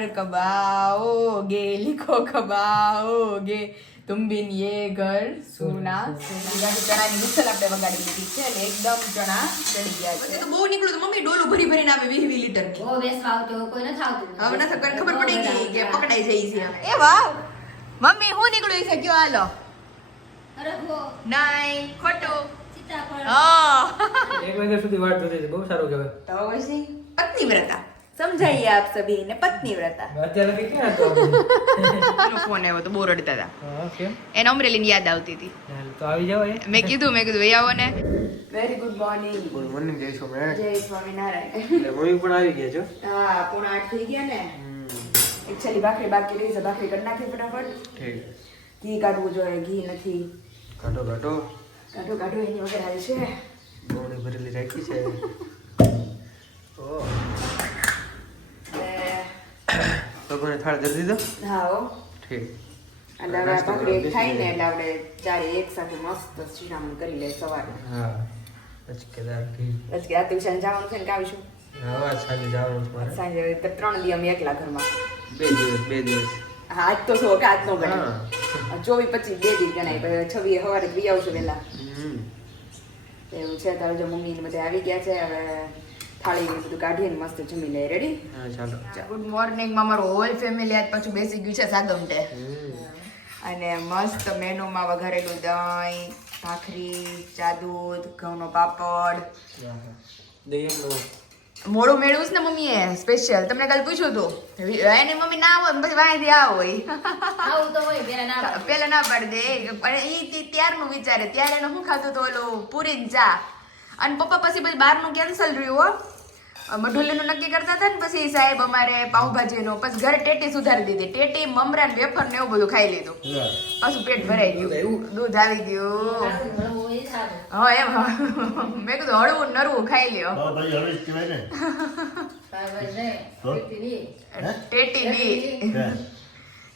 घर कब आओगे, लिखो कब आओगे, तुम बिन ये घर सुना सुना। ચણાની મિક્સર આપણે વગાડી લીધી છે એટલે એકદમ ચણા ચડી ગયા છે. તો બહુ નીકળ્યું તો મમ્મી ડોલું ભરી ભરીને આવે 20 લીટર ની. ઓ વેસવા આવતો કોઈ ન થાવતું. હવે નથી ખબર પડી ગઈ કે પકડાઈ જાય છે. એ વાહ મમ્મી હું નીકળ્યું છે કયો હાલો. અરે હો નહીં ખોટું. સીતાફળ. હા 1 મહિના સુધી વાટ જોતી હતી બહુ સારું કહેવાય. તો પછી પત્નીવ્રતા સમજાઈએ આપ સભી ને પત્નીવ્રતા. અત્યારે લગી ક્યાં હતો એનો ફોન આવ્યો તો બહુ રડતા હતા. હા કેમ એને અમરેલીની યાદ આવતી હતી. તો આવી જાવ એ મેં કીધું ભાઈ આવો ને. Very good morning. Good morning જય સોમનાથ. જય સ્વામિનારાયણ. એટલે મમ્મી પણ આવી ગયા છો. હા 7:45 થઈ ગયા ને. એકચ્યુઅલી ભાખરી બાકી રહી છે, ભાખરી કરી નાખી ફટાફટ. ઠીક. ઘી કાઢવું જોઈએ, ઘી નથી. કાઢો કાઢો કાઢો કાઢો એની વગર હાલ છે. ગોળી ભરેલી રાખી છે. ઓ ભગવાને થાળ ધરી દીધો. હા હો. ઠીક. એટલે હવે આ ભાખરી એક થાય ને એટલે આપણે ચારે એક સાથે મસ્ત શિરામણ કરી લે સવારે. હા અચકેદાર ઘી. પછી આ ટ્યુશન જવાનું છે ને કે આવીશું હા સાંજે જવાનું છે મારે. સાંજે 3 દી અમે એકલા ઘરમાં. 2 દિવસ હા આજ તો શું કે આજ નો ગણે. હા 24-25 2 દી ગણાય. પછી 26 સવારે બી આવશું વહેલા. એવું છે તો હવે જો મમ્મી ને બધા આવી ગયા છે. હવે થાળી ને બધું કાઢીને મસ્ત જમી લે. રેડી? હા ચાલો. ગુડ મોર્નિંગ માં મારું હોલ ફેમિલી આજ પાછું બેસી ગયું છે સાગમટે. અને મસ્ત મેનુમાં વઘારેલું દહીં, ભાખરી, ચા દૂધ, ઘઉંનો પાપડ. દહીંનો મોડું મેળવું છે ને મમ્મીએ સ્પેશિયલ. તમને કાલ પૂછ્યું હતું એની મમ્મી ના હોય પછી વાંયથી આ હોય. આવું તો હોય પેલા ના પાડે. પેલા ના પાડી દે પણ ઈ ત્યારનું વિચારે. ત્યારે એને શું ખાતું તો ઓલું પૂરી ને ચા. અને પપ્પા પછી બહારનું કેન્સલ રહ્યું હો. મઢુલીનું નક્કી કરતા હતા ને પછી સાહેબ અમારે પાઉંભાજીનું પછી ઘરે ટેટી સુધારી દીધી. ટેટી મમરા ને વેફર ને એવું બધું ખાઈ લીધું. પાછું પેટ ભરાઈ ગયું. દૂધ આવી ગયું. હળવું એ સારું. હા એમ મેં કીધું હળવું નરવું ખાઈ લ્યો. બરાબર છે. પીપીની. ટેટી બી.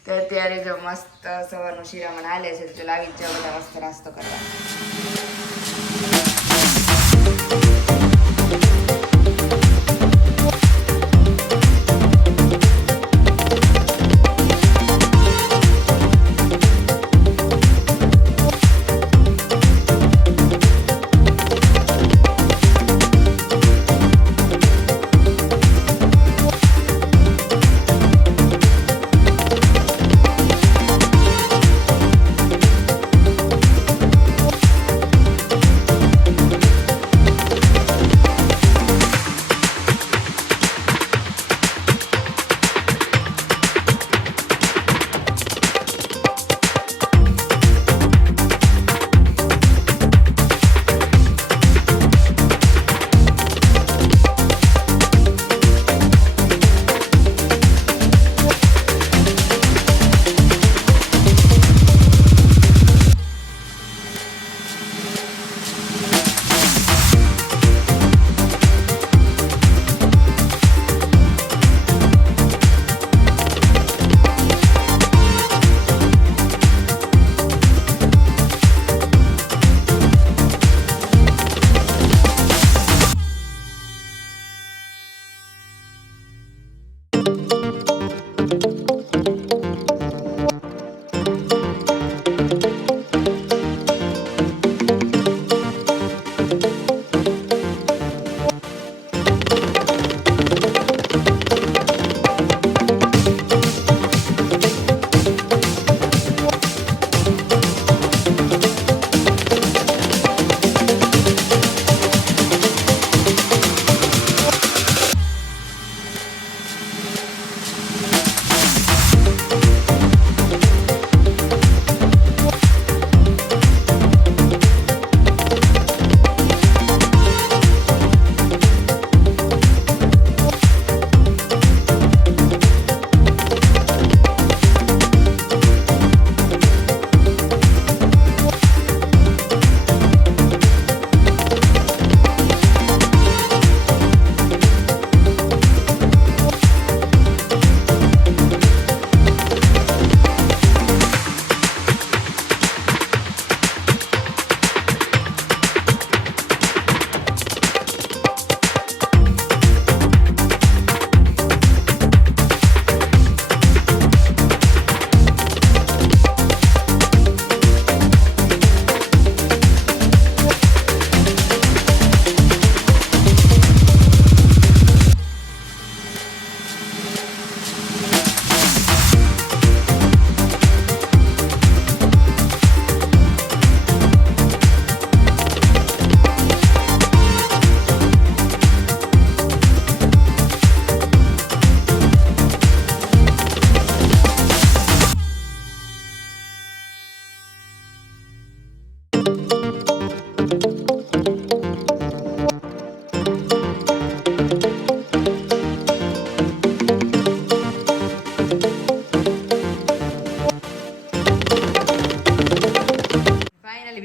તો અત્યારે જો મસ્ત સવારનું શિરામણ હાલે છે. તો લાવી જ જાઓ બધા મસ્ત નાસ્તો કરવા.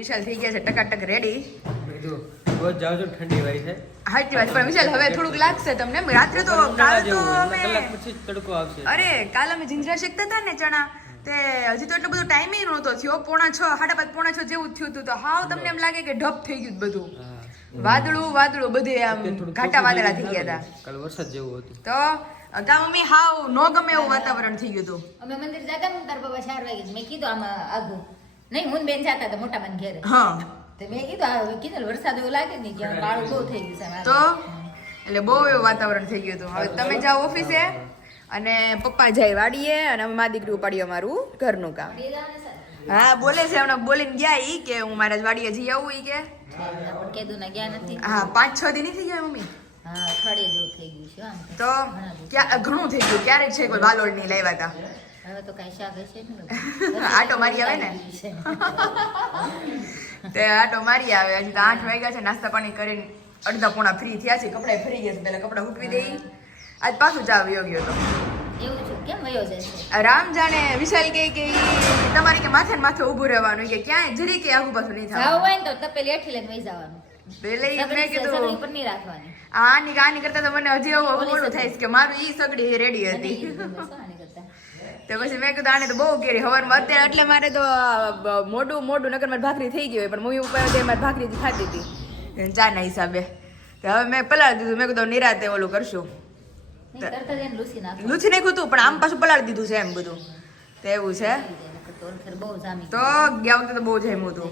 વિશાલ થઈ ગયા છે ટકાટક રેડી. મેં કીધું રોજ જાઉં છું ઠંડી વાય છે હાચી વાત, પણ વિશાલ હવે થોડુંક લાગશે તમને. રાત્રે તો કાલ તો અમે કલાક પછી જ તડકો આવશે. અરે કાલ અમે જીંજરા શેકતા હતા ને ચણા, તે હજી તો એટલો બધો ટાઈમ નહોતો થયો. 5:45 5:30 જેવું જ થયું હતું. તો હાવ તમને એમ લાગે કે ઢપ થઈ ગયું બધું. હા. વાદળું બધે આમ ઘાટા વાદળા થઈ ગયા હતા. કાલ વરસાદ જેવું હતું. તો કા મમ્મી હાવ નો ગમે એવું વાતાવરણ થઈ ગયું હતું. અમે મંદિર જતા ને તાર બાબા 4 વાગે મેં કીધું આમાં આગું નહીં હું ને બેન જતા હતા મોટા બેન ઘેરે હા તો મેં કીધું વરસાદ એવું લાગે ને કે કાળું બહુ થઈ ગયું છે તો મારે. એટલે બહુ એવું વાતાવરણ થઈ ગયું હતું. હવે તમે જાઓ ઓફિસે અને પપ્પા જાય વાડીએ અને અમે મા દીકરી ઉપાડીએ અમારું ઘરનું કામ. બે જણાને સાથે. હા બોલે છે હમણાં બોલીને ગયા ઈ કે હું મારા વાડીએ જઈ આવું ઈ કે. પણ કીધું ના ગયા નથી. હા 5-6 દી થઈ ગયા મમ્મી. હા અઠવાડિયે જેવું થઈ ગયું છે આમ તો ઘણું થઈ ગયું. ક્યારેક છે કોઈ વાલોડ નહીં લાવ્યા હતા. હવે તો કઈ શાક હશે ને આટો મારી આવે ને તે આટો મારી આવે. હજી તો 8 વાગ્યા છે. નાસ્તા પાણી કરીને અડધા પોણા ફ્રી થયા છે. કપડાં ફરી ગયા છે. પેલા કપડાં હૂકવી દઈ. આજ પાછું ચા વયો ગયો તો એવું છે કેમ વયો જશે રામ જાણે વિશાલ કે તમારે કે માથે ને માથે ઊભું રહેવાનું કે ક્યાંય જરી કે આગુ પાછું નહીં જાવ થવાનું. હોય ને તો તપેલી એઠી લઈને વહી જવાનું પેલે ઈ મેં સગડી કીધું પર નહીં રાખવાની આની કરતા તો મને હજી એવું મોડું થાય છે કે મારું ઈ સગડી રેડી મને હતી. ઈ ગમે છે આની કરતા. તો પછી મેં કીધું આને તો બહુ કેરી હવારમાં અત્યારે એટલે મારે તો મોડું નકર મારી ભાખરી થઈ ગઈ હોય પણ મમ્મી ઉપર મારી ભાખરી હજી ખાતી હતી ચા ના હિસાબે. તો હવે મેં પલાળી દીધું. મેં કીધું નિરાતે ઓલું કરશું. નહીં, તરત જ એને લૂસી નાખવાનું. લૂછી નાખ્યું હતું પણ આમ પાછું પલાળી દીધું છે એમ બધું. તો એવું છે. નકર તો ઓલખર બહુ જામી તો ગયા વખતે તો બહુ જમ્યું હતું.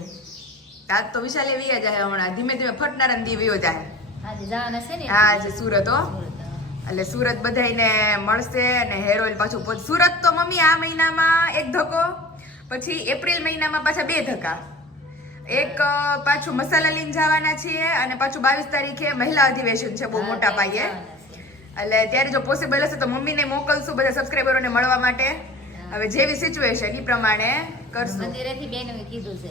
આજ તો વિશાલે વૈયા જાય હમણાં ધીમે ધીમે ફટનારા દી વયો જાય. આજે જવાના છે ને હા જે સુરત હો સુરત. એટલે સુરત બધાયને મળશે અને હેર ઓઇલ પાછું સુરત તો મમ્મી આ મહિનામાં એક ધક્કો, પછી એપ્રિલ મહિનામાં પાછા 2 ધક્કા. એક પાછું મસાલા લઈને જવાના છીએ અને પાછું 22 તારીખે મહિલા અધિવેશન છે બહુ મોટા પાયે. એટલે ત્યારે જો પોસિબલ હશે તો મમ્મીને મોકલશું બધા સબસ્ક્રાઈબરોને મળવા માટે. હવે જેવી સિચ્યુએશન એ પ્રમાણે કરશું. મંદિરેથી બેને કીધું છે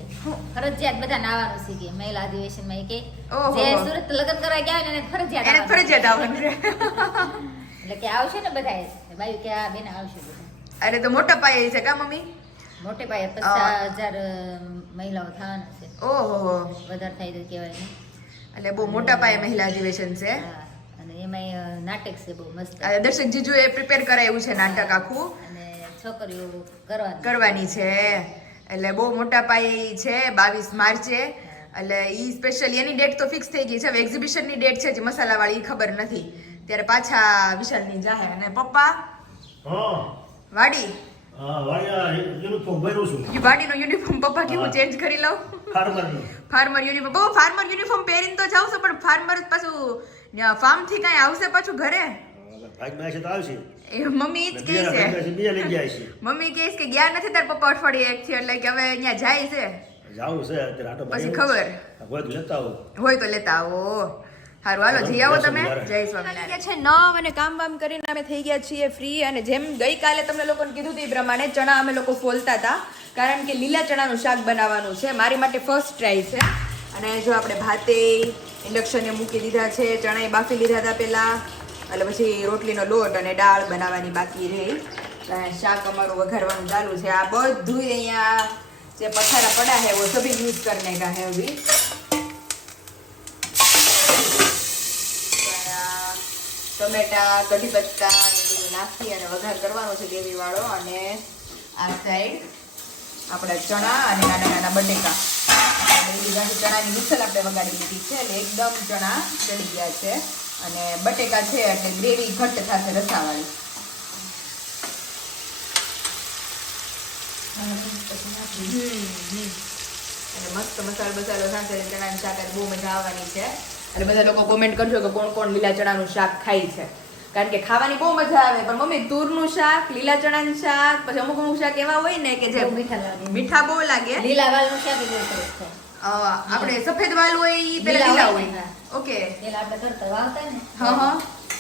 ફરજિયાત બધા નાવાનું છે કે મહિલા અધિવેશનમાં કે ઓહો. જે સુરત લગ્ન કરવા ગયા હોય ને એને ફરજિયાત એને આવવાનું. ફરજિયાત આવવાનું છે. એટલે કે આવશે ને બધા બાયું કે આ બેન આવશે બધા અરે તો મોટા પાયે છે કા મમ્મી? મોટે પાયે 50,000 મહિલાઓ થવાના છે ઓહો વધારે થાય તો કહેવાય ને એટલે બહુ મોટા પાયે મહિલા અધિવેશન છે. હા અને એમાંય નાટક છે બહુ મસ્ત આ દર્શક જીજુએ પ્રિપેર કરાયું છે નાટક આખું અને છોકરીઓ કરવાની છે. એટલે બહુ મોટા પાયે છે 22 માર્ચે. એટલે ઈ સ્પેશિયલી એની ડેટ તો ફિક્સ થઈ ગઈ છે. હવે એક્ઝિબિશનની ડેટ છે જે મસાલાવાળી ઈ ખબર નથી. ત્યારે પાછા વિશાલની જાહે. અને પપ્પા હા વાડી હા વાડિયા યુનિફોર્મ ભર્યું છું ઈ વાડીનો યુનિફોર્મ પપ્પા કે હું ચેન્જ કરી લઉં. ફાર્મરનો ફાર્મર યુનિફોર્મ બહુ ફાર્મર યુનિફોર્મ પહેરીને તો જાવ છો પણ ફાર્મર પાછું ફાર્મ થી કઈ આવશે પાછું ઘરે? ભાગમાં છે તો આવશે એ મમ્મી જ કહે છે. બીજા લઈ ગયા છે મમ્મી કહે છે કે ગયા નથી તાર પપ્પા અઠવાડિયે એક થી એટલે કે હવે અહીંયા જાય છે જાવું છે અત્યારે આટો પછી ખબર હોય તો લેતા આવો હોય તો લેતા આવો. સારું હાલો જઈ આવો તમે. જય સ્વામિનારાયણ. છે 9 અને કામ વામ કરીને અમે થઈ ગયા છીએ ફ્રી. અને જેમ ગઈકાલે તમને લોકોને કીધું હતું એ પ્રમાણે ચણા અમે લોકો ફોલતા હતા કારણ કે લીલા ચણાનું શાક બનાવવાનું છે. મારી માટે ફર્સ્ટ ટ્રાય છે. અને જો આપણે ભાતે ઇન્ડક્શને મૂકી દીધા છે, ચણાએ બાફી લીધા હતા પહેલાં, એટલે પછી રોટલીનો લોટ અને દાળ બનાવવાની બાકી રહી. શાક અમારું વઘારવાનું ચાલુ છે. આ બધું અહીંયા જે પથારા પડા है वो सभी यूज करने का है अभी. ટમેટા કઢી પત્તા ને બધું નાખી અને વઘાર કરવાનો છે ગ્રેવી વાળો. અને આ સાઈડ આપણા ચણા અને નાના નાના બટેકા ચણાની મિસલ આપણે વગાડી લીધી છે એટલે એકદમ ચણા ચડી ગયા છે. અને બટેકા છે એટલે ગ્રેવી ઘટ્ટ થશે રસાવાળી. અને મસ્ત મસાલો સાથે ચણાનું શાક બહુ મજા આવવાની છે. અને બધા લોકો કોમેન્ટ કરજો કે કોણ કોણ લીલા ચણાનું શાક ખાય છે કારણ કે ખાવાની બહુ મજા આવે. પણ મમ્મી તુરનું શાક, લીલા ચણાનું શાક, પછી અમુક અમુક શાક એવા હોય ને કે જે મીઠા બહુ લાગે. લીલા વાળનું શાક બહુ સરસ છે. આપણે સફેદ વાલ હોય ઈ પેલા લીલા હોય. ઓકે પેલા આપણે કરતા વાવતા ને હા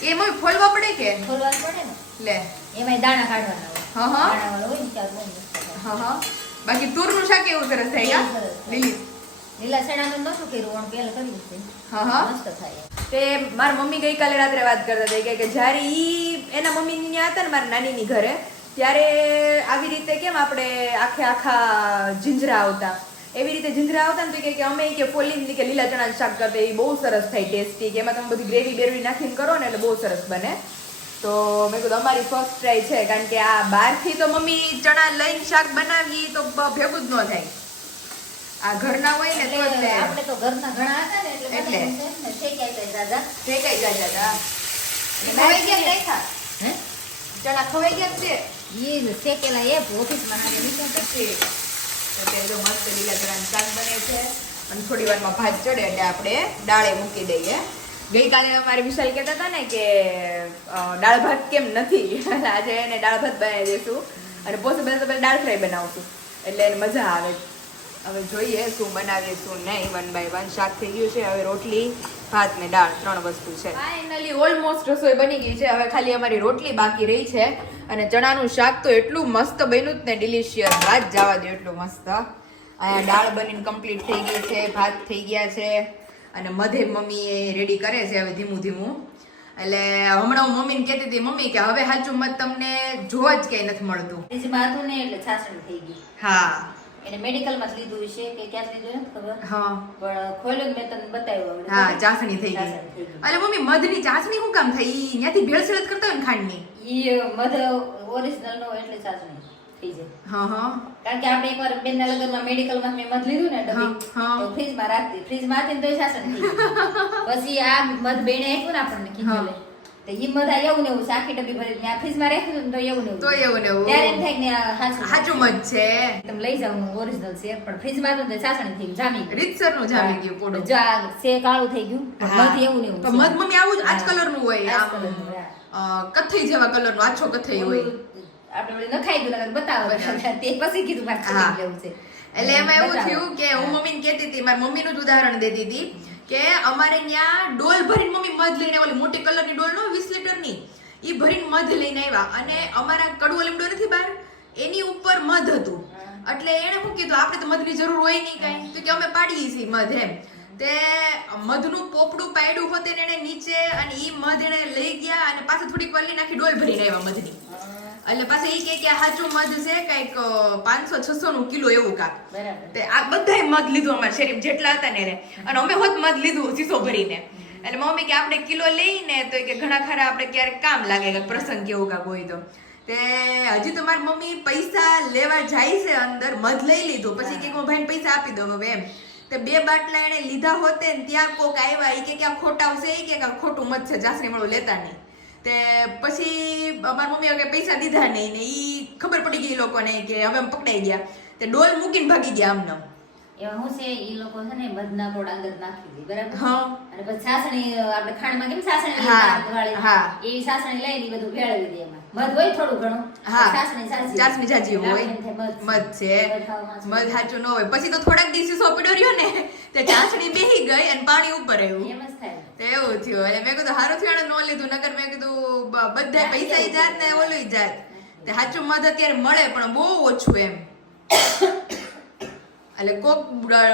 એ મમ્મી ફોલવા પડે કે ખોલવા પડે ને લે એમાંય દાણા કાઢવાના હોય હા દાણા વાળો હોય ને શાક બહુ મસ્ત થાય. હા બાકી તુરનું શાક એવું સરસ થાય એવું સરસ થાય. લીલી લીલા ચણાનું નહોતું કર્યું પણ પેલા કર્યું છે હા મસ્ત થાય. તે મારા મમ્મી ગઈકાલે રાત્રે વાત કરતા હતા કે જ્યારે ઈ એના મમ્મી ત્યાં હતા ને મારા નાનીની ઘરે ત્યારે આવી રીતે કેમ આપણે આખા જીંજરા આવતા એવી રીતે જીંજરા આવતા ને તો કે અમે કે ફોલિંગ કે લીલા ચણા શાક કરતા એ બહુ સરસ થાય ટેસ્ટી કે એમાં તમે બધી ગ્રેવી બેરવી નાખીને કરો ને એટલે બહુ સરસ બને. તો મેં કીધું અમારી ફર્સ્ટ ટ્રાય છે કારણ કે આ બહારથી તો મમ્મી ચણા લઈને શાક બનાવી તો ભેગું જ ન થાય. આ ઘરના હોય ને તો એટલે આપણે તો ઘરના ઘણા હતા ને એટલે એટલે. બધાને શેકાઈ જાય દાદા. શેકાઈ જાય હતા. ખવાઈ ગયા નહીં ખા હે ચણા ખવાઈ ગયા છે ઈ શેકેલા એ ઓફિસમાં હારે નીકળે પછી અત્યારે જો મસ્ત લીલા ચણાનું શાક બને છે અને થોડી વારમાં ભાત ચડે એટલે આપણે દાળે મૂકી દઈએ. ગઈકાલે અમારે વિશાલ કહેતા હતા ને કે દાળ ભાત કેમ નથી આજે એને દાળ ભાત બનાવી દઈશું અને પોસિબલ તો પેલા દાળ ફ્રાય બનાવશું એટલે એને મજા આવે. હવે જોઈએ શું બનાવીએ શું નહીં. 1 by 1 શાક થઈ ગયું છે. હવે રોટલી ભાત ને દાળ 3 વસ્તુ છે. ફાઇનલી ઓલમોસ્ટ રસોઈ બની ગઈ છે. હવે ખાલી અમારી રોટલી બાકી રહી છે અને ચણાનું શાક તો એટલું મસ્ત બન્યું ને ડિલિશિયસ વાત જવા દો એટલું મસ્ત. અહીંયા દાળ બનીને કમ્પ્લીટ થઈ ગઈ છે. ભાત થઈ ગયા છે અને મધે મમ્મી રેડી કરે છે હવે ધીમું ધીમું. એટલે હમણાં હું મમ્મીને કહેતી હતી મમ્મી કે હવે સાચું મત તમને જોવા જ ક્યાંય નથી મળતું. ફ્રીજમાં હતું ને એટલે છાસણ થઈ ગઈ. હા એને મેડિકલમાં જ લીધું છે કે ક્યાં લીધું નથી ખબર હા પણ ખોલ્યું ને મેં તને બતાવ્યું હવે. હા ચાસણી થઈ ગઈ. ચાસણી થઈ ગઈ. એટલે મમ્મી મધની ચાસણી શું કામ થઈ? ત્યાંથી ભેળસેળ જ કરતા હોય ને ખાંડની. ઈ મધ ઓરિજિનલ નો એટલે ચાસણી થઈ જાય. હા હા કારણ કે આપણે એકવાર બેનના લગ્નમાં મેડિકલમાં મેં મધ લીધું ને ડબ્બી હા. તો ફ્રીજમાં રાખતી. ફ્રીજમાં હતી ને તોય છાસણ થઈ ગઈ. પછી આ મધ બેને આપ્યું ને આપણને ખીચલે તો ઈ મધ આ એવું ને એવું આખી ડબ્બી ભરી આ ફ્રીજમાં રાખ્યું ને તો એવું ને તો એવું ને એવું. ત્યારે એમ થાય કે આ સાચું સાચું મધ છે. તમે લઈ જાવ ઓરિજિનલ છે પણ ફ્રીજમાં હતું ને છાસણ થઈ ગયું જામી ગયું. રીતસરનું જામી ગયું પોડું. જો આ છે કાળું થઈ ગયું પણ મધ એવું ને એવું પણ મધ મમ્મી આવું જ આ જ કલરનું હોય. આ જ આમ colourનું, હા. કથ્થઈ જેવા કલરનું આછો કથ્થઈ હોય. આપણે વળી નખાઈ ગયું નકર બતાવો તે પછી કીધું મારે હા. ખરીદી લેવું છે એટલે એમાં એવું બતાવો. થયું કે હું મમ્મીને કહેતી હતી મારી મમ્મીનું જ ઉદાહરણ દેતી હતી કે અમારે ત્યાં ડોલ ભરીને મમ્મી મધ લઈને ઓલી મોટી કલરની ડોલ નો 20 લીટરની ઈ ભરીને મધ લઈને આવ્યા અને અમારા કડવો લીમડો નથી બહાર એની ઉપર મધ હતું. એટલે એને શું કીધું આપણે તો મધની જરૂર હોય નહીં કાંઈ તો કે અમે પાડીએ છીએ મધ એમ. તે મધનું પોપડું પાડ્યું હોતે ને એને નીચે અને ઈ મધ એને લઈ ગયા અને પાછું થોડીક વાર લઈને આખી ડોલ ભરીને આવ્યા મધની. એટલે પાછું ઈ કે આ સાચું મધ છે કંઈક 500-600 નું કિલો એવું કાક. બરાબર તે આ બધાય મધ લીધું અમારા શેરીમાં જેટલા હતા ને એને. અને અમે હોત મધ લીધું શીશો ભરીને. એટલે મમ્મી કે આપણે કિલો લઈને તો કે ઘણા ખરા આપણે ક્યારેક કામ લાગે કે પ્રસંગ કેવું કાક હોય તો. તે હજી તો મારી મમ્મી પૈસા લેવા જાય છે અંદર મધ લઈ લીધું પછી કે હું ભાઈને પૈસા આપી દઉં હવે એમ. તે 2 બાટલા એને લીધા હોતે ને ત્યાં કોક આવ્યા ઈ કે આ ખોટા આવશે ઈ કે ખોટું મધ છે જાસરી મળું લેતા નહીં. તે પછી મારી મમ્મી કે પૈસા દીધા નહીં ને ઈ ખબર પડી ગઈ લોકોને કે હવે અમે પકડાઈ ગયા. તે ડોલ મૂકીને ભાગી ગયા આમને. એમાં હું છે ઈ લોકો છે ને મધના ગોળ અંદર નાખી દે બરાબર હા. અને પછી છાસણી આપણે ખાંડમાં કેમ છાસણી હા, વાળી હા. એવી છાસણી લઈને ઈ બધું ભેળવી દે એમાં મધ હોય થોડું ઘણું હા. છાસણી ચાસણી જાજી હોય. આપણને થાય મધ છે ખાવામાં છે. મધ સાચું ન હોય. પછી તો થોડાક દિવસે સોપડ્યો રહ્યો ને તે ચાસણી બેહી ગઈ અને પાણી ઉપર આવ્યું. એમ જ થાય તો એવું થયું. એટલે મેં કીધું હારું થયું એણે ન લીધું નકર મેં કીધું બધા પૈસા ઈ જાત ને ઓલું ઈ જાત. તે સાચું મધ અત્યારે મળે પણ બહુ ઓછું એમ. એટલે કોક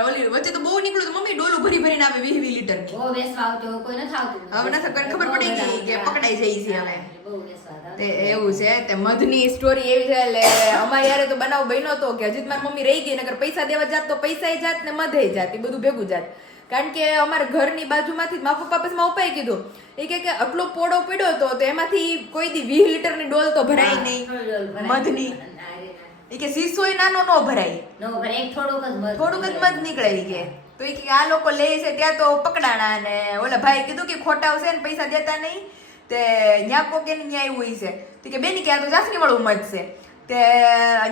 ઓલી વચ્ચે તો બહુ નીકળ્યું તો મમ્મી ડોલું ભરી ભરીને આવે 20 લીટરની. બહુ વેસવા આવતો હોય, કોઈ નથી આવતું હવે નથી ખબર પડી ગઈ કે પકડાઈ જાય છે હવે. બહુ વેસવા આવતો. તે એવું છે. તે મધની સ્ટોરી એવી છે. એટલે અમારે યારે તો બનાવ બન્યો હતો કે હજી મારી મમ્મી રહી ગઈ નકર પૈસા દેવા જાત તો પૈસા જાત ને મધે જાત એ બધું ભેગું જાત. કારણ કે અમારા ઘરની બાજુમાંથી જ મારા પપ્પા પછી મારા પપ્પાએ કીધું એ કે આટલો પોડો પડ્યો હતો તો એમાંથી કોઈ દી 20 લીટરની ડોલ તો ભરાય નહીં મધની. એ કે શીશોય નાનો નો ભરાય નો ભરે એક થોડુંક જ મધ થોડુંક જ મધ નીકળે ઈ કે. તો એ કે આ લોકો લે છે ત્યાં તો પકડાણા ને ઓલા ભાઈ કીધું કે ખોટા આવશે ને પૈસા દેતા નહીં. તે ન્યા કોક એને ન્યાય હોય છે તો કે બેની કે આ તો જાસની વાળું મધ છે. તે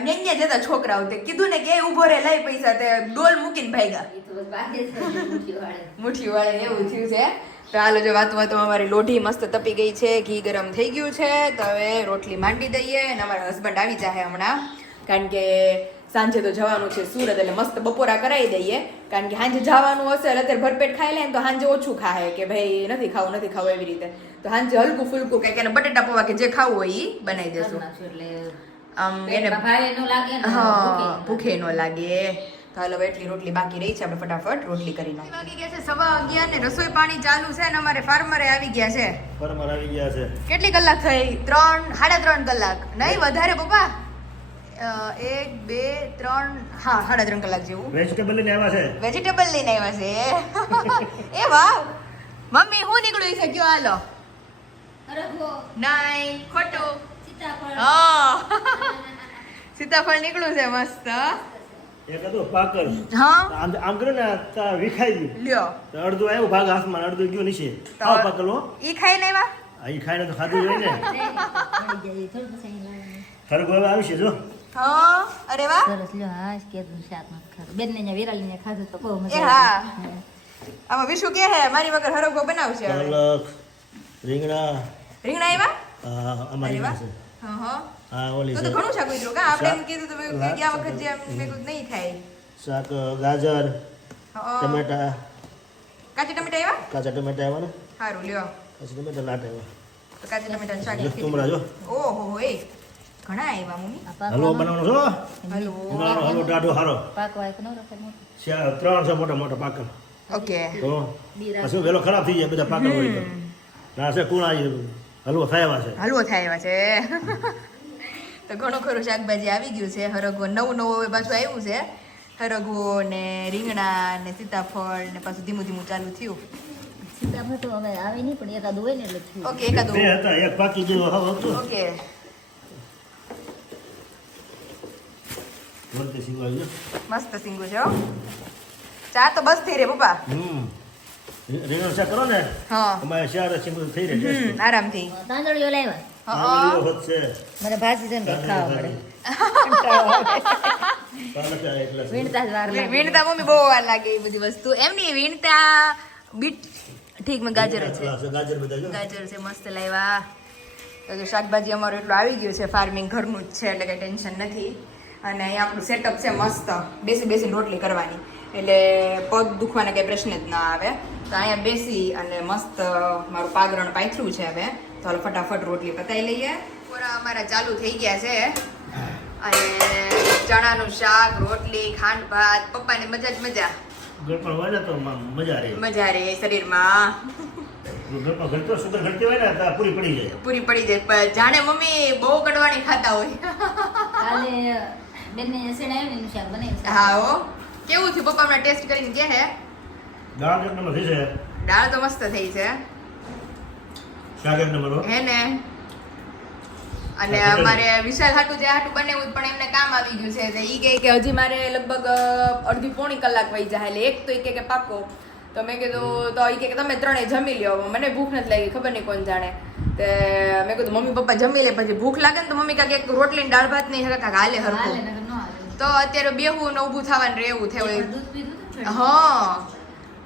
ન્યા જતા છોકરાઓ તે કીધું ને કે ઉભો રે લઈ પૈસા તે ડોલ મૂકીને ભાગ્યા એ તો બસ બાકી જ છે મુઠ્ઠીવાળે. મુઠ્ઠી વાળે એવું થયું છે. તો હાલો જો વાતો અમારી લોઢી મસ્ત તપી ગઈ છે ઘી ગરમ થઈ ગયું છે. તો હવે રોટલી માંડી દઈએ અને અમારા હસબન્ડ આવી જાય હમણાં કારણ કે સાંજે તો જવાનું છે સુરત એટલે મસ્ત બપોરા કરાવી દઈએ કારણ કે સાંજે જવાનું હશે એટલે અત્યારે ભરપેટ ખાઈ લે ને તો સાંજે ઓછું ખાય કે ભાઈ નથી ખાવું એવી રીતે. તો સાંજે હલકું ફૂલકું કંઈક એને બટેટા પૌવા કે જે ખાવું હોય એ બનાવી દેશું. નાખશું એટલે આમ એને પેટમાં ભારે ન લાગે ને હા ભૂખે ન લાગે. તો હાલો હવે એટલી રોટલી બાકી રહી છે આપણે ફટાફટ રોટલી કરી નાખીએ. વાગી ગયા છે 11:15 ને રસોઈ પાણી ચાલુ છે ને અમારે ફાર્મરે આવી ગયા છે. ફરમાર આવી ગયા છે. કેટલી કલાક થઈ? 3 સાડા 3 કલાક નહીં વધારે પપ્પા. 1 2 3 હા 3.5 કલાક જેવું વેજીટેબલ લઈને આવ્યા છે. વેજીટેબલ લઈને આવ્યા છે એ વાવ મમ્મી હું નીકળ્યું છે કયો હાલો હરખો, નહીં ખોટું સીતાફળ. હા સીતાફળ નીકળ્યું છે મસ્ત એક હતું પાકર. હા આમ કરે ને તો વિખાઈ ગયું. લ્યો તો અડધું આવ્યું ભાગ હાથમાં, અડધું ગયું નીચે. તો- આવો પાકર હો. ઈ ખાઈ લેવા આ ઈ ખાઈને તો ખાધું હોય ને. મળી જાય, થોડું પછી અહીં લાવવાનું. ખરગો હવે આવશે જો. હા અરે વાહ સરસ લ્યો, હા કેદું શાક નથી ખાધું. બેનને અહીંયા વિરાલીને ખાધું તો બહુ એ મજા હા આવી. આમાં વિશુ કે હે મારી વગર હરગો બનાવશે હવે પાલક, રીંગણા, રીંગણા આવ્યા અમારી અરે વાહ પાસે. હા હા હા ઓલી તો છે. ઘણું શાક ઉતર્યું કા આપણે એમ શાક. કીધું તો મેં કીધું કે ગયા વખત જે મેં કીધું નહીં થાય શાક ગાજર, હા. ટમેટા, કાચી ટમેટા આવ્યા કાચા ટમેટા આવ્યા ને. સારું લ્યો પછી ટમેટા લાટ આવ્યા. તો કાચી ટમેટાનું શાક એટલે તુમરા જો. ઓહો એ ઘણા આવ્યા મમ્મી આ પાક હલવો બનાવવાનો છો. હલો ઉનાળાનો હલવો ટાઢો હારો. પાકવા એક નો રખાય મોટું. 3 છે મોટા મોટા પાકર. ઓકે તો બીરા. પછી વેલો ખરાબ થઈ જાય બધા પાકર હોય તો. ના છે કુણા હલવો થયા છે. હલવો થાય આવ્યા છે તો ઘણું ખરું શાકભાજી આવી ગયું છે હરગવો નવું હવે પાછું આવ્યું છે હરગવો ને રીંગણા ને સીતાફળ ને પાછું ધીમું ધીમું ચાલુ થયું સીતાફળ તો હવે આવે નહીં પણ એકાદું હોય ને એટલે થયું. ઓકે એકાદું બે હતા, એક પાકી ગયું હવે હતું. ઓકે વળતે સીવાય છે. મસ્ત સિંગુ છે હો ચા તો બસ થઈ રે પપ્પા રીંગણ શાક કરો ને હા અમારે ચાર સિંગલ થઈ રહે ટેસ્ટી. આરામથી તાંદળીઓ લાવ્યા. આંબલીઓ હોત છે. મને ભાજી છે ને કંઈક ખાવા પડે. પાલક આ એટલા છે. વીણતા જ વાર લાગે. વીણતા મમ્મી બહુ વાર લાગે એ બધી વસ્તુ એમ નહીં વીણતા બીટ ઠીક મેં ગાજર જ છે એટલા છે, ગાજર બધા જો. ગાજર છે મસ્ત લાવ્યા તો જો શાકભાજી અમારું એટલું આવી ગયું છે ફાર્મિંગ ઘરનું જ છે એટલે કંઈ ટેન્શન નથી અને અહીંયા આપણું સેટઅપ છે મસ્ત બેસી બેસીને રોટલી કરવાની એટલે પગ દુખવાના કંઈ પ્રશ્ન જ ના આવે તો અહીંયા બેસી અને મસ્ત મારું પાગરણ પાથર્યું છે હવે તો હાલો ફટાફટ રોટલી પતાવી લઈએ પૂરા અમારા ચાલુ થઈ ગયા છે અને ચણાનું શાક રોટલી ખાંડ ભાત પપ્પાને મજા જ મજા ગળપણ હોય ને તો મજા રહે. મજા રહે શરીરમાં ગળપણ ઘટતો સુગર ઘટતી હોય ને તો પૂરી પડી જાય. પૂરી પડી જાય પણ જાણે મમ્મી બહુ કડવાણી ખાતા હોય કાલે બેનને શેણ આવ્યું ને એનું શાક બનાવ્યું છે. હા હો કેવું થયું પપ્પા હમણાં ટેસ્ટ કરીને કે હે દાળ એક નંબર થઈ છે. દાળ તો મસ્ત થઈ છે શાક એક નંબર હો. હે ને અને અમારે વિશાલ હાટું જે હાટું બનાવ્યું પણ એમને કામ આવી ગયું છે તો ઈ કહે કે હજી મારે લગભગ અડધી પોણી કલાક વહી જાય એટલે એક તો ઈ કહે કે પાકો તો મેં કીધું તો ઈ કહે કે તમે ત્રણેય જમી લ્યો મને ભૂખ નથી લાગી ખબર નહીં કોણ જાણે તે મેં કીધું મમ્મી પપ્પા જમી લે પછી ભૂખ લાગે ને તો મમ્મી કાંઈક એક રોટલી ને દાળ ભાત નહીં કાંઈક હાલે હાલે હરખું નકર ન હાલે. તો અત્યારે બેહવું ને ઊભું થવાનું રહેવું થયું પણ દૂધ પીધું હતું ને હા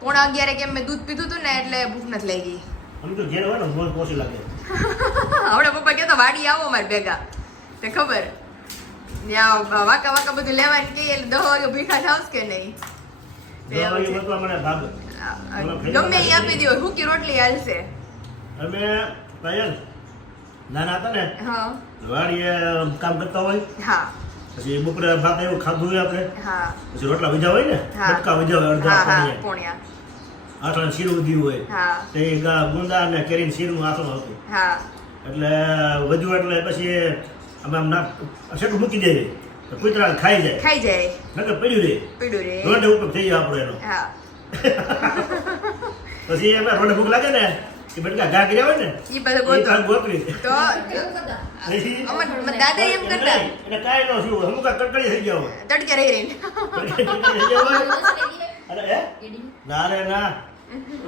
11:30 કેમ મેં દૂધ પીધું હતું ને એટલે ભૂખ નથી લાગી આમ તો ઘેર હોય ને મોજ પોસી લાગે. હમણાં પપ્પા કહેતો વાડી આવો મારે ભેગા તે ખબર ત્યાં વાકા વાકા બધું લેવાનું કહીએ એટલે 10 વાગે ભીખા થાવસ કે નહીં તે 10 વાગે એવું છે. બતવા મને ભાગ. ગમે એ આપી દો હુકી રોટલી હાલશે અમે પાયલ નાના હતા ને હા વાડીએ કામ કરતા હોય હા પછી બપોરે ભાત એવું ખાધું હોય આપણે હા પછી રોટલા વિજા હોય ને હા. બટકા વિજા હોય અડધા હા હા પોણીએ. પોણ્યા આથણ શીરું ઉધ્યું હોય હા તે ગુંદા અને કેરીને શીરનું આથણ હતું હા એટલે વધુ એટલે પછી અમે આમ નાક સેટું મૂકી દઈએ તો કૂતરા ખાઈ જાય ખાઈ જાય નકર પડ્યું રહે પીડું રે રોડે ઉપર થઈ જાય આપણો એનો હા પછી અમે રોડે ભૂખ લાગે ને એ બટકા ઘા કર્યા હોય ને ઈ બધું એ ગોતો તો ગોતરી તો એવું કરતા. પછી અમાર દાદા એમ કરતા એટલે કાંઈ ન થયું અમુક આ કડકડી થઈ ગયા હોય તડકે રહી રહીને કડકડી થઈ ગયા હોય દિવસ લઈ ગઈ. અરે હે કેડી. ના રે ના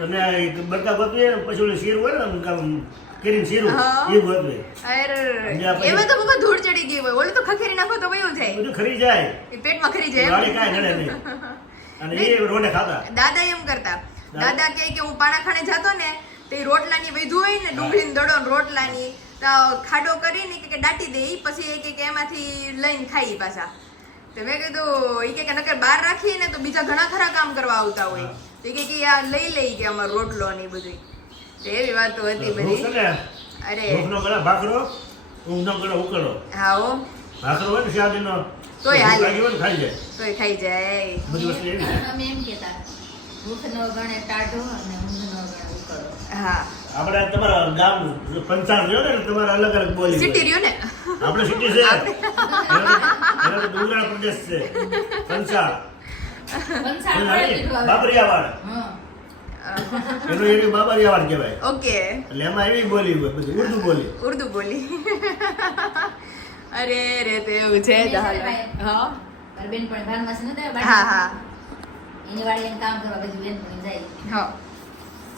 અને એ બટકા ગોતવી ને પછી ઓલું શીર હોય ને આમ કેરીને શીરું હા. એ ગોતવી અરે બીજા પછી- એમાં તો પપ્પા ધૂળ ચડી ગઈ હોય ઓલું તો ખખેરી નાખો તો વયું જાય બધું ખરી જાય એ પેટમાં ખરી જાય વાળી એમ. કાંઈ નડે નહીં અને એ રોડે ખાતા દાદા એમ કરતા દાદા કહે કે હું પાણાખાને જતો ને તો એ રોટલાની વધુ હોય ને ડુંગળીની દડો ને રોટલાની તો ખાડો કરીને કે દાટી દે ઈ પછી એ કે એમાંથી લઈને ખાઈ પાછા તો મેં કીધું ઈ કે નકર બહાર રાખીએ ને તો બીજા ઘણા ખરા કામ કરવા આવતા હોય તો ઈ કે આ લઈ લઈ કે અમારો રોટલો ને ઈ બધું તો એવી વાતો હતી ભૂખ છે બધી ને અરે ભૂખનો ગળા ભાખરો ઊંઘનો ગળા ઉકળો હા હો ભાખરો હોય ને શાદીનો તોય હાલે. લાગી હોય ને ખાઈ જાય તોય ખાઈ જાય બધી વસ્તુ એવી છે. અમે એમ કહેતા ભૂખનો ગણે ટાઢો અને ઊંઘનો ગણે ઉકળો. હા આપણે તમારા ગામ પંચાણ રહ્યો ને એટલે તમારે અલગ અલગ બોલી સિટી હોય. રહ્યો ને આપણે સિટી છે એનો તો ડુંગરાળ પ્રદેશ છે કંસાળ કંસાળ પડે લીધું આવે. બાબરિયાવાડ હા. એનો એરિયો બાબરિયાવાડ કહેવાય ઓકે એટલે એમાં એવી બોલી હોય પછી ઉર્દુ બોલી ઉર્દુ બોલી અરે રે તો એવું છે તો હાલો. હા મારી બેનપણી ભાનવાસી નહોતા આવ્યા હા બાટલા? હા એની વાડી એને કામ કરવા પછી બેનપણી જાય. હા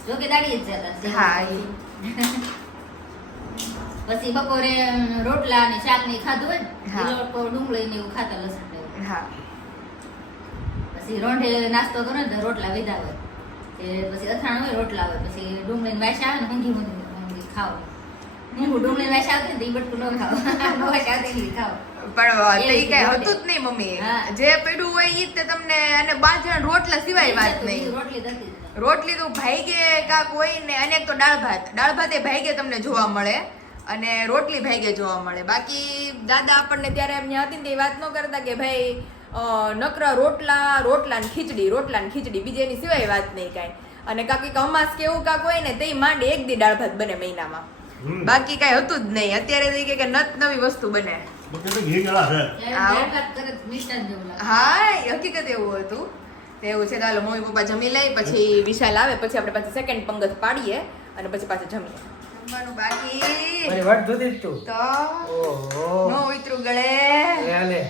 જો કે દાડીએ જ જતા. હા, પછી બપોરે રોટલા ને શાક ને ખાધું હોય ને હા. એ લોકો ડુંગળી ને એવું ખાતા લસણ ને એવું. હા પછી રોંઢે નાસ્તો કરો ને તો રોટલા વિધા હોય તે પછી અથાણું હોય રોટલા હોય પછી ડુંગળી ને વાસી આવે ને ઊંઘી ખાવ હું ડુંગળી વાસી આવતી ને તો ઈ બટકું ન ખાવ વાસી આવતી ને ઈ ખાવ. પણ તે એ કઈ રોટલી. હતું જ નહીં મમ્મી હા. જે પડ્યું હોય ઈ જ તે તમને અને બાજરા રોટલા સિવાય વાત નહીં રોટલી થતી જ નથી. રોટલી તો ભાઈગે કાક હોય ને અને એક તો દાળ ભાત એ ભાઈગે તમને જોવા મળે અને રોટલી ભાઈગે જોવા મળે બાકી દાદા આપણને ત્યારે એમ ત્યાં હતી ને તે વાત ન કરતા કે ભાઈ નકરા રોટલા ને ખીચડી બીજી એની સિવાય વાત નહીં કાંઈ અને કાકી અમાસ કે એવું કાક હોય ને તે માંડે એક દી દાળ ભાત બને મહિનામાં બાકી કાંઈ હતું જ નહીં અત્યારે તો ઈ કે નત નવી વસ્તુ બને બધું તો ઘી ગળા છે ત્યારે દાળ ભાત કરે તો મિષ્ટાન જેવું લાગે. હા હકીકત એવું હતું તો એવું છે ચાલો મમ્મી પપ્પા જમી લઈ પછી વિશાલ આવે પછી આપણે પાછી સેકન્ડ પંગત પાડીએ અને પછી પાછું જમીએ જમવાનું બાકી મારી વાટ જોતી જ તું તો ઓહો નો ઉતરું ગળે લે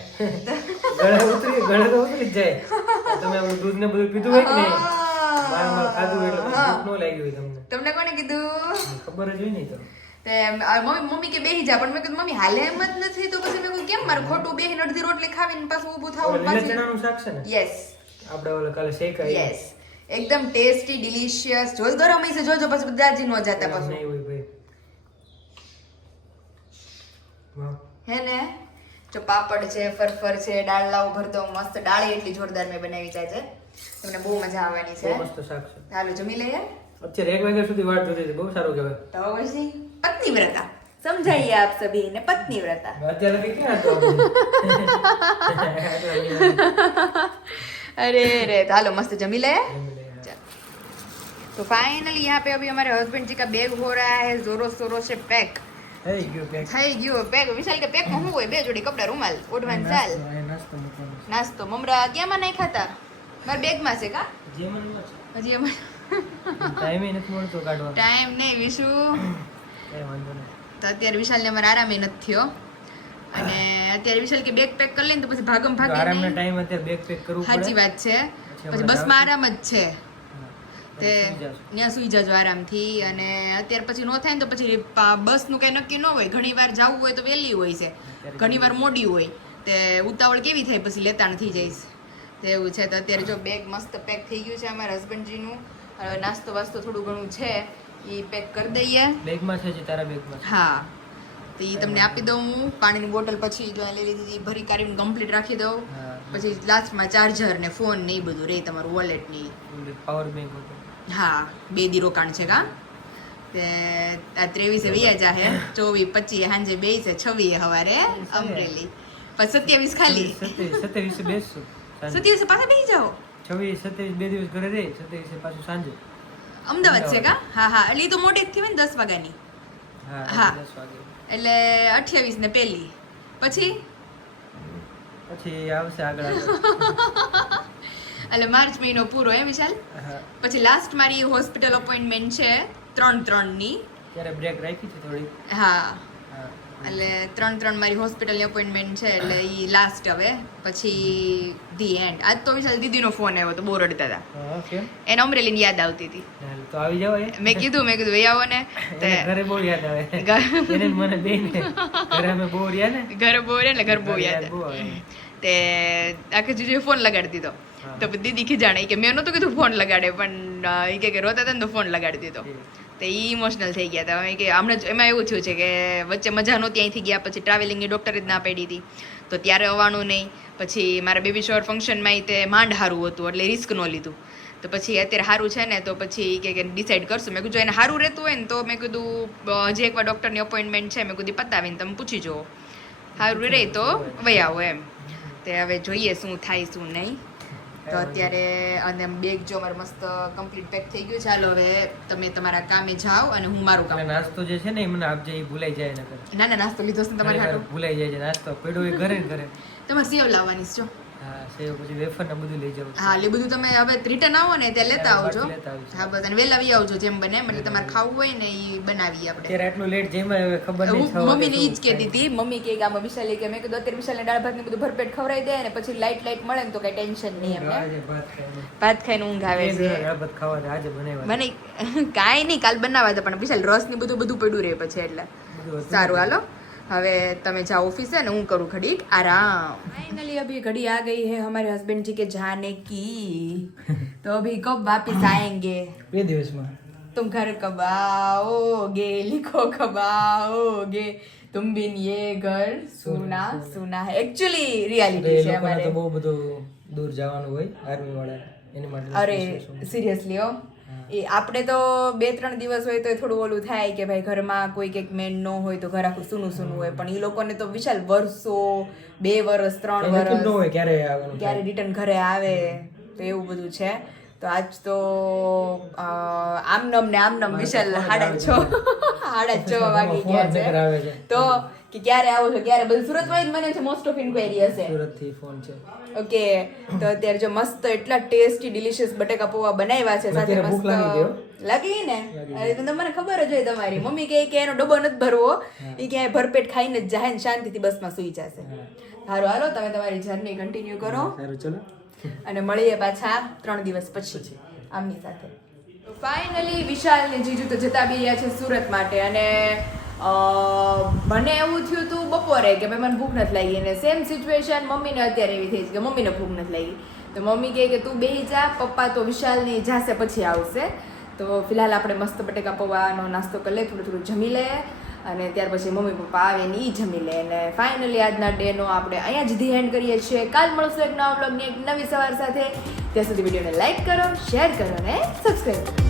ગળે તો ઉતરી જ જાય તમે આપણું દૂધ ને બધું પીધું હોય કે નહીં મારે ખાધું એટલે પછી ભૂખ ન લાગી હોય તમને તમને કોને કીધું ખબર જ હોય નહીં તો તે મમ્મી કે બેહી જા પણ મેં કીધું મમ્મી હાલે એમ જ નથી તો પછી મેં કીધું કેમ મારે ખોટું બેહીને અડધી રોટલી ખાવીને પાછું ઊભું થાવું લીલા ચણાનું શાક છે ને યસ આપણે ઓલે કાલે શેકાય યસ એકદમ ટેસ્ટી ડિલિશિયસ જોઈ ગરમ હશે જોજો પછી દાજી નો જતા નહીં પાછું હોય ભાઈ વાહ હે ને જો પાપડ છે ફરફર છે ડાળલાઓ ભરતો મસ્ત ડાળી એટલી જોરદાર મેં બનાવી છે આજે તમને બહુ મજા આવવાની છે બહુ મસ્ત શાક છે ચાલો જમી લઈએ અત્યારે 1 વાગ્યા સુધી વાટ જોતી હતી બહુ સારું કહેવાય તો પછી પત્ની વ્રતા સમજાઈએ આપ સભી ને પત્ની વ્રતા અત્યારે લગી ક્યાં હતો अरे रे हालो मस्त जमी ले तो फाइनली यहाँ पे अभी हमारे हस्बैंड जी का बैग हो रहा है जोरों शोरों से पैक થઈ ગયો પેક થઈ ગયો પેક વિશાલ કે પેક માં શું હોય બે જોડી કપડા રૂમાલ ઓઢવાન ચાલ નાસ્તો મૂકવાનો નાસ્તો મમરા ક્યાંમાં નહીં ખાતા મારા બેગ માં છે કા જે મને હજી અમે ટાઈમ નથી મળતો કાઢવાનો ટાઈમ નહીં વિશુ કઈ વાંધો નહીં તો અત્યારે વિશાલ ને અમારે આરામ નથી થયો અને અત્યારે વિશાલ કે બેગ પેક કરી લઈને તો પછી ભાગમ આરામનો ભાગી ટાઈમ અત્યારે બેગ પેક કરવું પડે સાચી વાત છે પછી હમણાં બસમાં આરામ જ છે તે સુઈ જાશું. ત્યાં સુઈ જાજો આરામથી અને અત્યારે પછી નો થાય ને તો પછી બસનું કંઈ નક્કી ન હોય ઘણી વાર જવું હોય તો વહેલી હોય છે ઘણી વાર મોડી હોય તે ઉતાવળ કેવી થાય પછી લેતા નથી જઈશ તો એવું છે તો અત્યારે જો બેગ મસ્ત પેક થઈ ગયું છે અમારા હસબન્ડજીનું હવે નાસ્તો વાસ્તો થોડું ઘણું છે એ પેક કરી દઈએ બેગમાં છે જે તારા બેગમાં હા તો એ તમને આપી દઉં હું પાણીની બોટલ પછી જો લઈ લીધી ભરી કાઢીને કમ્પ્લીટ રાખી દઉં હા. પછી લાસ્ટમાં ચાર્જર ને ફોન ને એ બધું રહે તમારું વોલેટ ને ઈ. પાવર બેંક હતો હા 2 દી રોકાણ છે કા તે આ 23 વૈયા જાહે 24 25 સાંજે 2 છે 26 હવારે અમરેલી પછી 27 ખાલી 27 બેસશું 27 પાછા બેસી જાઓ 26 27 2 દિવસ ઘરે રહી 27 પાછું સાંજે અમદાવાદ છે કા હા હા એટલે ઈ તો મોડી જ થી હોય ને 10 વાગ્યાની હા હા. 10 વાગે એટલે 28 ને પહેલી પછી પછી આવશે આગળ એટલે માર્ચ મહિનો પૂરો હે વિશાલ હા પછી લાસ્ટ મારી હોસ્પિટલ અપોઇન્ટમેન્ટ છે 3 ની ત્યારે બ્રેક રાખી છે થોડી હા હા એટલે 3 મારી હોસ્પિટલની અપોઇન્ટમેન્ટ છે એટલે ઈ લાસ્ટ હવે પછી ધી એન્ડ આજ તો વિશાલ દીદીનો ફોન આવ્યો તો બહુ રડતા હતા હા કેમ એને અમરેલીની યાદ આવતી હતી હાલ તો આવી જાવ મેં કીધું ભાઈ આવો ને તે એને ઘરે બહુ યાદ આવે એને ને મને બેને ઘરે અમે બહુ રહ્યા ને ઘરે બહુ રહે એટલે ઘર બહુ યાદ બહુ આવે તે આખે જીજુએ ફોન લગાડી દીધો તો પછી દીદી ખીજાણે કે મેં નહોતું કીધું ફોન લગાડે પણ ઈ કે રોતા હતા ને તો ફોન લગાડી દીધો તો ઈ ઇમોશનલ થઈ ગયા હતા કે હમણાં જ એમાં એવું થયું છે કે વચ્ચે મજા નહોતી અહીંથી ગયા પછી ટ્રાવેલિંગની ડૉક્ટરે જ ના પાડી હતી તો ત્યારે આવવાનું નહીં પછી મારા બેબી શોર ફંક્શનમાં તે માંડ સારું હતું એટલે રિસ્ક ન લીધું તો પછી અત્યારે સારું છે ને તો પછી કે ડિસાઈડ કરશું મેં કીધું એને સારું રહેતું હોય ને તો મેં કીધું હજી એકવાર ડૉક્ટરની અપોઇન્ટમેન્ટ છે મેં કીધું પતાવીને તમે પૂછી જુઓ સારું રહે તો વહી આવો એમ તે હવે જોઈએ શું થાય શું નહીં તો અત્યારે અને બેગ જો મારું મસ્ત કમ્પ્લીટ પેક થઈ ગયું. ચાલો હવે તમે તમારા કામે જાઓ અને હું મારું કામ. અને નાસ્તો જે છે ને એ મને આપજે, એ ભૂલાઈ જાય નકર. ના ના નાસ્તો લીધો છે ને તમારે હાટું. ભૂલાઈ જાય છે નાસ્તો પડ્યો એ ઘરે ને ઘરે. તમારે સેવ લાવવાની છે જો. હા સેવ પછી વેફર ને બધું લઈ જાવ. હા એટલે બધું તમે હવે રિટર્ન આવો ને ત્યાં લેતા આવજો. લેતા આવજો. હા બસ અને વહેલા આવી આવજો જેમ બને એમ. એટલે તમારે ખાવું હોય ને એ બનાવીએ આપણે. અત્યારે આટલું લેટ જેમાં હવે ખબર નહીં હું મમ્મીને ઈ જ કહેતી હતી. મમ્મી કે આમાં વિશાલી કે મેં કીધું અત્યારે વિશાલને દાળ ભાત ને બધું ભરપેટ ખવડાવી દે ને પછી લાઈટ મળે ને તો કઈ ટેન્શન નહીં એમને. આજે ભાત ખાઈને ભાત ખાઈને ઊંઘ આવે છે. ભાત ખાવા દે, આજે બનાવ્યા મને કાંઈ નહીં કાલ બનાવવા હતા પણ વિશાલ રસ ને બધું પડ્યું રહે પછી એટલે બધું સારું હાલો હવે તમે જાઓ ઓફિસે ને હું करूँ घड़ी आराम. फाइनली अभी घड़ी आ गई है हमारे हस्बैंड जी के जाने की. तो अभी कब वापिस आएंगे? 2 દિવસમાં. तुम घर कब आओगे? लिखो कब आओगे? तुम बिन ये घर सुना सुना है. एक्चुअली रियलिटी છે અમારે. તો બહુ બધું દૂર જવાનું હોય આર્મી વાળા એની માટે. અરે સિરિયસલી હો એ આપણે તો 2-3 દિવસ હોય તો થોડું ઓલું થાય કે ભાઈ ઘરમાં કોઈ કંઈક મેન ન હોય તો ઘર આખું સૂનું સૂનું હોય પણ એ લોકોને તો વિશાલ વર્ષો 2 વર્ષ 3 વર્ષ ન હોય ક્યારે આવવાનું ક્યારે રિટર્ન ઘરે આવે તો એવું બધું છે. તો આજ તો આમનમ ને આમનમ વિશાલ 6:30 વાગી ગયા છે. તો કે ક્યારે આવો છો ક્યારે બધું સુરતમાં જ મને છે મોસ્ટ ઓફ ઇન્ક્વાયરી હશે. સુરતથી ફોન છે. ઓકે તો અત્યારે જો મસ્ત એટલા ટેસ્ટી ડિલિશિયસ બટેકા પૌવા બનાવ્યા છે સાથે ભૂખ મસ્ત લાગી ગઈ હો. લાગી ને અરે તો તમને ખબર જ હોય તમારી મમ્મી કે એનો ડબ્બો નથી ભરવો એ ક્યાંય ભરપેટ ખાઈને જ જાય ને શાંતિથી બસમાં સૂઈ જશે. સારું હાલો તમે તમારી જર્ની કન્ટિન્યુ કરો સારું ચલો અને મળીએ પાછા 3 દિવસ પછી આમની સાથે. ફાઇનલી વિશાલ ને જીજુ તો જતા બી રહ્યા છે સુરત માટે અને મને એવું થયું હતું બપોરે કે ભાઈ મને ભૂખ નથી લાગી અને સેમ સિચ્યુએશન મમ્મીને અત્યારે એવી થઈ છે કે મમ્મીને ભૂખ નથી લાગી. તો મમ્મી કહે કે તું બેસી જા પપ્પા તો વિશાલની જાશે પછી આવશે. તો ફિલહાલ આપણે મસ્ત બટેકા પૌવાનો નાસ્તો કરી લે થોડું જમી લે અને ત્યાર પછી મમ્મી પપ્પા આવે ને એ જમી લે અને ફાઇનલી આજના ડેનો આપણે અહીંયા જ ધી એન્ડ કરીએ છીએ. કાલ મળશું એક નવા વ્લોગની એક નવી સવાર સાથે. ત્યાં સુધી વિડીયોને લાઈક કરો શેર કરો અને સબસ્ક્રાઈબ કરો.